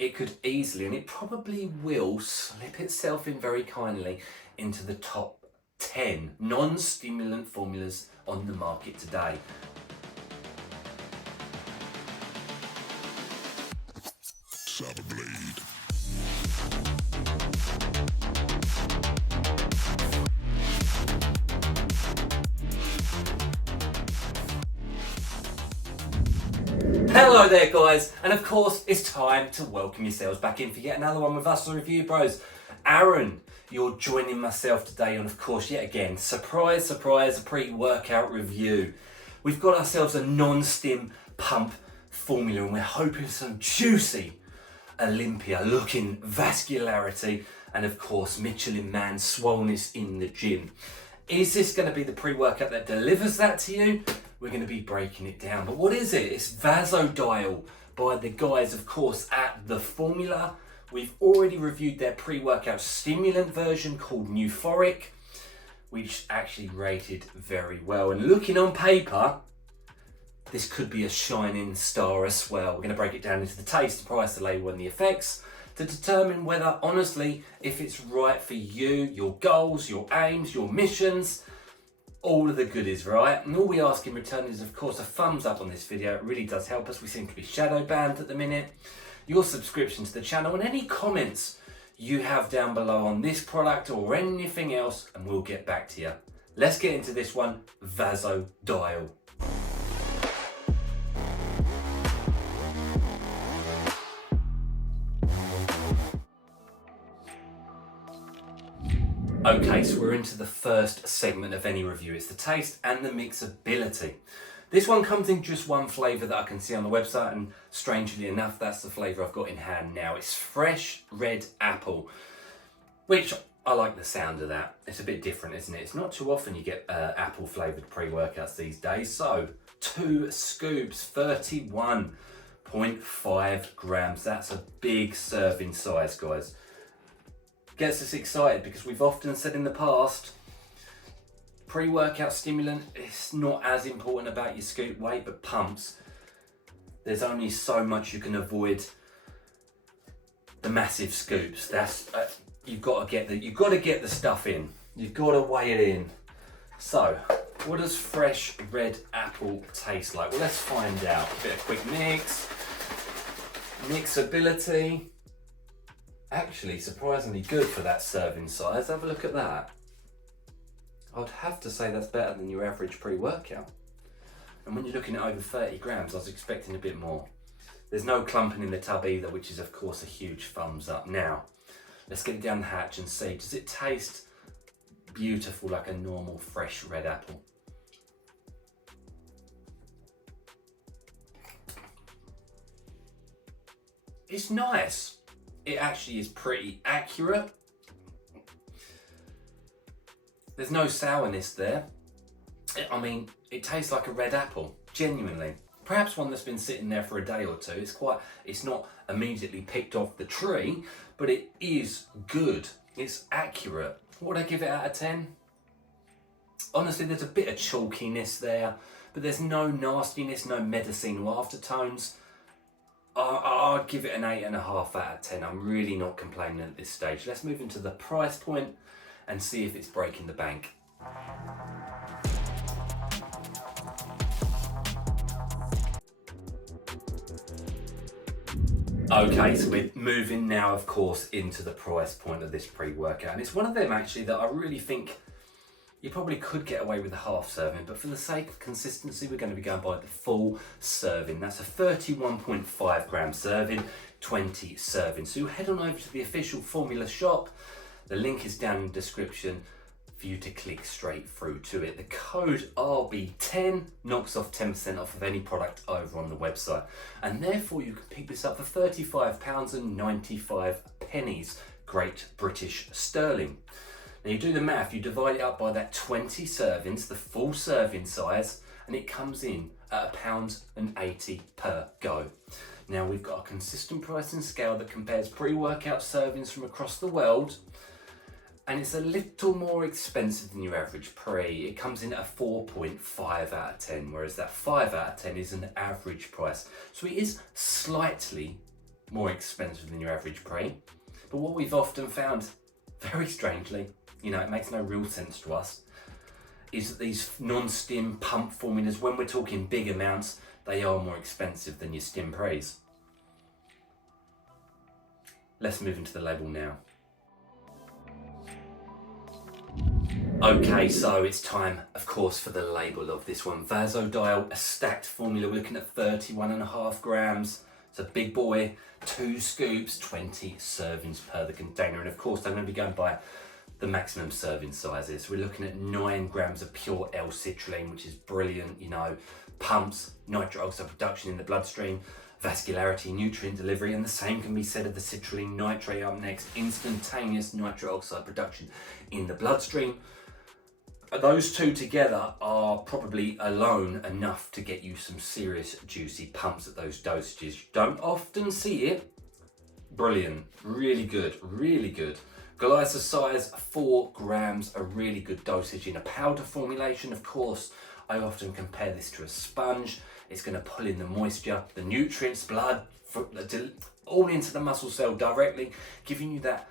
it could easily, and it probably will, slip itself in very kindly into the top 10 non-stimulant formulas on the market today. Hello there guys, and of course it's time to welcome yourselves back in for yet another one with us, the Review Bros. Aaron, you're joining myself today on, of course, yet again, surprise, surprise, a pre-workout review. We've got ourselves a non-stim pump formula and we're hoping for some juicy Olympia looking vascularity and of course Michelin man swollenness in the gym. Is this going to be the pre-workout that delivers that to you? We're going to be breaking it down. But what is it? It's VASO-DIAL by the guys, of course, at THEFORMULA. We've already reviewed their pre-workout stimulant version called NUTRICARTEL, which actually rated very well. And looking on paper, this could be a shining star as well. We're going to break it down into the taste, the price, the label, and the effects to determine whether, honestly, if it's right for you, your goals, your aims, your missions, all of the goodies, right? And all we ask in return is, of course, a thumbs up on this video. It really does help us. We seem to be shadow banned at the minute. Your subscription to the channel and any comments you have down below on this product or anything else, and we'll get back to you. Let's get into this one, VASO-DIAL. Okay, so we're into the first segment of any review. It's the taste and the mixability. This one comes in just one flavour that I can see on the website, and strangely enough, that's the flavour I've got in hand now. It's fresh red apple, which I like the sound of that. It's a bit different, isn't it? It's not too often you get apple flavoured pre-workouts these days. So, 2 scoops, 31.5 grams. That's a big serving size, guys. Gets us excited because we've often said in the past, pre-workout stimulant, it's not as important about your scoop weight, but pumps, there's only so much you can avoid the massive scoops. That's you've got to get the stuff in. You've got to weigh it in. So, what does fresh red apple taste like? Well, let's find out. A bit of quick mix, mixability. Actually, surprisingly good for that serving size. Have a look at that. I'd have to say that's better than your average pre-workout. And when you're looking at over 30 grams, I was expecting a bit more. There's no clumping in the tub either, which is of course a huge thumbs up. Now, let's get it down the hatch and see, does it taste beautiful like a normal fresh red apple? It's nice. It actually is pretty accurate. There's no sourness there. I mean, it tastes like a red apple, genuinely. Perhaps one that's been sitting there for a day or two. It's not immediately picked off the tree, but it is good. It's accurate. What would I give it out of 10? Honestly, there's a bit of chalkiness there, but there's no nastiness, no medicinal aftertones. I'd give it an 8.5 out of 10. I'm really not complaining at this stage. Let's move into the price point and see if it's breaking the bank. Okay, so we're moving now, of course, into the price point of this pre-workout. And it's one of them actually that I really think you probably could get away with a half serving, but for the sake of consistency, we're going to be going by the full serving. That's a 31.5 gram serving, 20 servings. So you head on over to the official Formula shop. The link is down in the description for you to click straight through to it. The code RB10 knocks off 10% off of any product over on the website. And therefore you can pick this up for £35.95, Great British Sterling. Now you do the math, you divide it up by that 20 servings, the full serving size, and it comes in at £1.80 per go. Now we've got a consistent pricing scale that compares pre-workout servings from across the world, and it's a little more expensive than your average pre. It comes in at a 4.5 out of 10, whereas that 5 out of 10 is an average price. So it is slightly more expensive than your average pre. But what we've often found, very strangely, you know, it makes no real sense to us, is that these non-stim pump formulas, when we're talking big amounts, they are more expensive than your stim pre's. Let's move into the label now. Okay, so it's time, of course, for the label of this one. VASO-DIAL, a stacked formula. We're looking at 31.5 grams. It's a big boy, 2 scoops, 20 servings per the container. And of course, I'm going to be going by the maximum serving sizes. We're looking at 9 grams of pure L-citrulline, which is brilliant, you know, pumps nitric oxide production in the bloodstream, vascularity, nutrient delivery, and the same can be said of the citrulline nitrate up next, instantaneous nitric oxide production in the bloodstream. Those two together are probably alone enough to get you some serious juicy pumps at those dosages. You don't often see it. Brilliant, really good, really good. Glycosize, 4 grams, a really good dosage in a powder formulation. Of course, I often compare this to a sponge. It's going to pull in the moisture, the nutrients, blood, all into the muscle cell directly, giving you that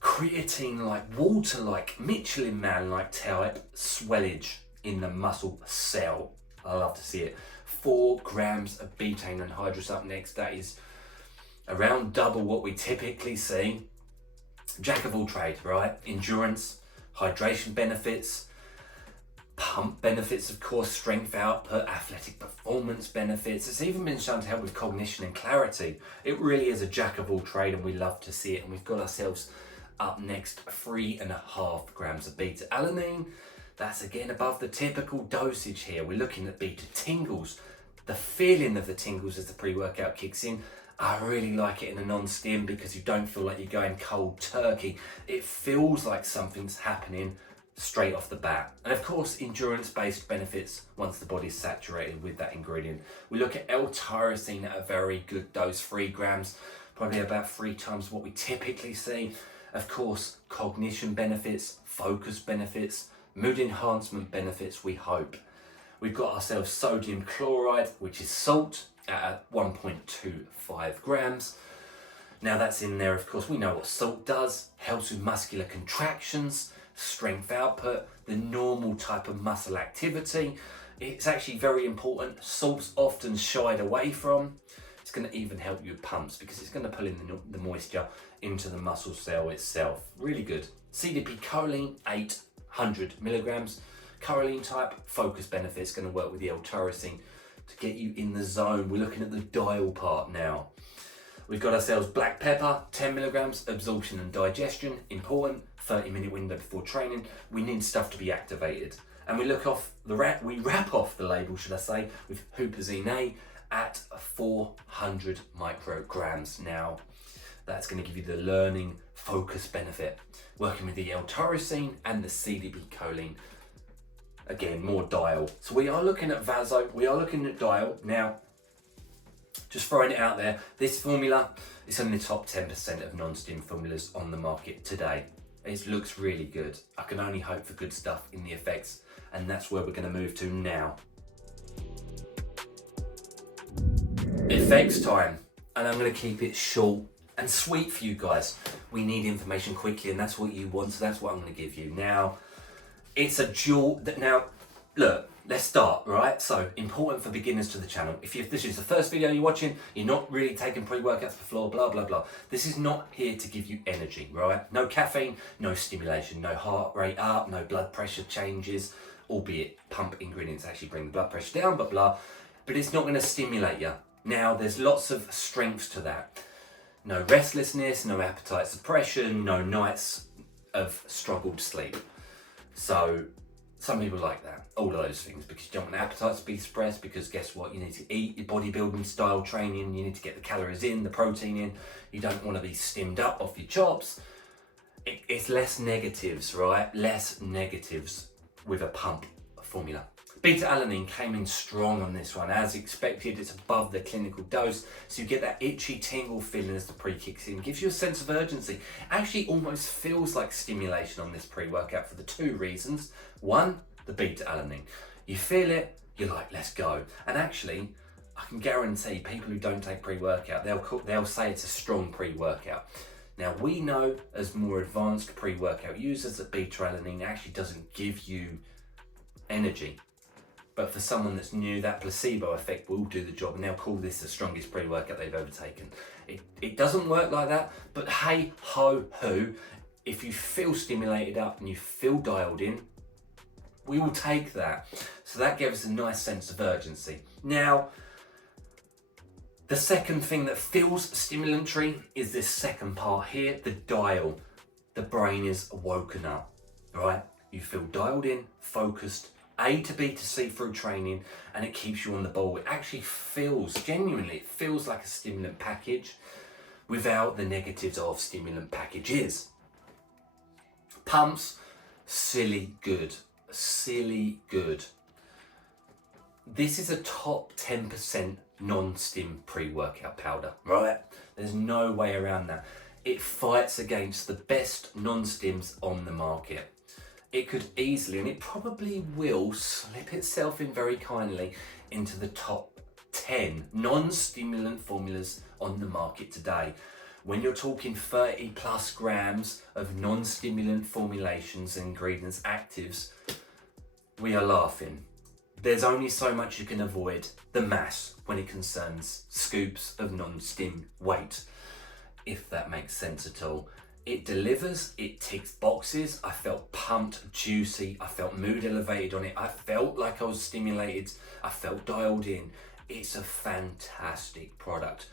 creatine-like, water-like, Michelin-Man-like type swellage in the muscle cell. I love to see it. 4 grams of betaine anhydrous up next. That is around double what we typically see. Jack of all trades, right? Endurance, hydration benefits, pump benefits, of course, strength output, athletic performance benefits. It's even been shown to help with cognition and clarity. It really is a jack of all trade, and we love to see it. And we've got ourselves up next 3.5 grams of beta alanine. That's again above the typical dosage here. We're looking at beta tingles. The feeling of the tingles as the pre-workout kicks in, I really like it in a non-stim because you don't feel like you're going cold turkey. It feels like something's happening straight off the bat. And of course, endurance-based benefits once the body's saturated with that ingredient. We look at L-tyrosine at a very good dose, 3 grams, probably about 3 times what we typically see. Of course, cognition benefits, focus benefits, mood enhancement benefits, we hope. We've got ourselves sodium chloride, which is salt, at 1.25 grams. Now that's in there, of course, we know what salt does. Helps with muscular contractions, strength output, the normal type of muscle activity. It's actually very important. Salt's often shied away from. It's going to even help you with pumps because it's going to pull in the moisture into the muscle cell itself. Really good. CDP choline, 800 milligrams. Choline type, focus benefits, going to work with the L-tyrosine to get you in the zone. We're looking at the dial part now. We've got ourselves black pepper, 10 milligrams, absorption and digestion, important, 30-minute window before training. We need stuff to be activated. And we wrap off the label, should I say, with huperzine A at 400 micrograms. Now, that's going to give you the learning focus benefit, working with the L-tyrosine and the CDP choline. Again, more dial. So we are looking at Vaso, we are looking at dial. Now, just throwing it out there, this formula is in the top 10% of non-stim formulas on the market today. It looks really good. I can only hope for good stuff in the effects, and that's where we're going to move to now. Effects time, and I'm going to keep it short and sweet for you guys. We need information quickly, and that's what you want, so that's what I'm going to give you. Now, it's a dual, now, look, let's start, right? So, important for beginners to the channel. If this is the first video you're watching, you're not really taking pre-workouts before, blah, blah, blah. This is not here to give you energy, right? No caffeine, no stimulation, no heart rate up, no blood pressure changes, albeit pump ingredients actually bring the blood pressure down, but blah. But it's not going to stimulate you. Now, there's lots of strengths to that. No restlessness, no appetite suppression, no nights of struggled sleep. So, some people like that, all of those things, because you don't want appetite to be suppressed, because guess what, you need to eat your bodybuilding style training, you need to get the calories in, the protein in, you don't want to be stimmed up off your chops. It's less negatives, right? Less negatives with a pump formula. Beta alanine came in strong on this one. As expected, it's above the clinical dose, so you get that itchy tingle feeling as the pre kicks in. Gives you a sense of urgency. Actually almost feels like stimulation on this pre-workout for the 2 reasons. One, the beta alanine. You feel it, you're like, let's go. And actually, I can guarantee people who don't take pre-workout, they'll say it's a strong pre-workout. Now we know as more advanced pre-workout users that beta-alanine actually doesn't give you energy. But for someone that's new, that placebo effect will do the job, and they'll call this the strongest pre-workout they've ever taken. It doesn't work like that, but hey ho hoo, if you feel stimulated up and you feel dialed in, we will take that. So that gives us a nice sense of urgency. Now, the second thing that feels stimulatory is this second part here, the dial. The brain is woken up, right? You feel dialed in, focused, A to B to C through training, and it keeps you on the ball. It actually feels, genuinely, it feels like a stimulant package without the negatives of stimulant packages. Pumps, silly good, silly good. This is a top 10% non-stim pre-workout powder, right? There's no way around that. It fights against the best non-stims on the market. It could easily, and it probably will, slip itself in very kindly into the top 10 non-stimulant formulas on the market today. When you're talking 30 plus grams of non-stimulant formulations, ingredients, actives, we are laughing. There's only so much you can avoid the mass when it concerns scoops of non-stim weight, if that makes sense at all. It delivers, it ticks boxes. I felt pumped, juicy, I felt mood elevated on it. I felt like I was stimulated, I felt dialed in. It's a fantastic product.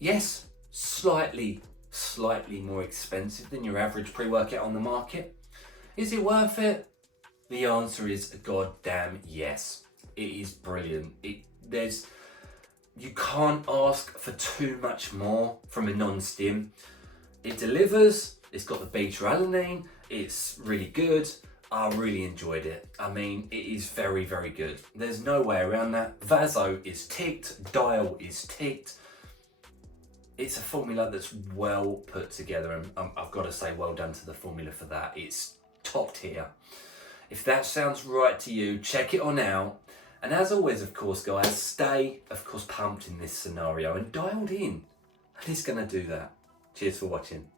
Yes, slightly more expensive than your average pre-workout on the market. Is it worth it? The answer is a goddamn yes. It is brilliant. You can't ask for too much more from a non-stim. It delivers, it's got the beta-alanine, it's really good. I really enjoyed it. I mean, it is very, very good. There's no way around that. Vaso is ticked, dial is ticked. It's a formula that's well put together, and I've got to say well done to the formula for that. It's top tier. If that sounds right to you, check it on out. And as always, of course, guys, stay, of course, pumped in this scenario and dialed in. And it's going to do that. Cheers for watching.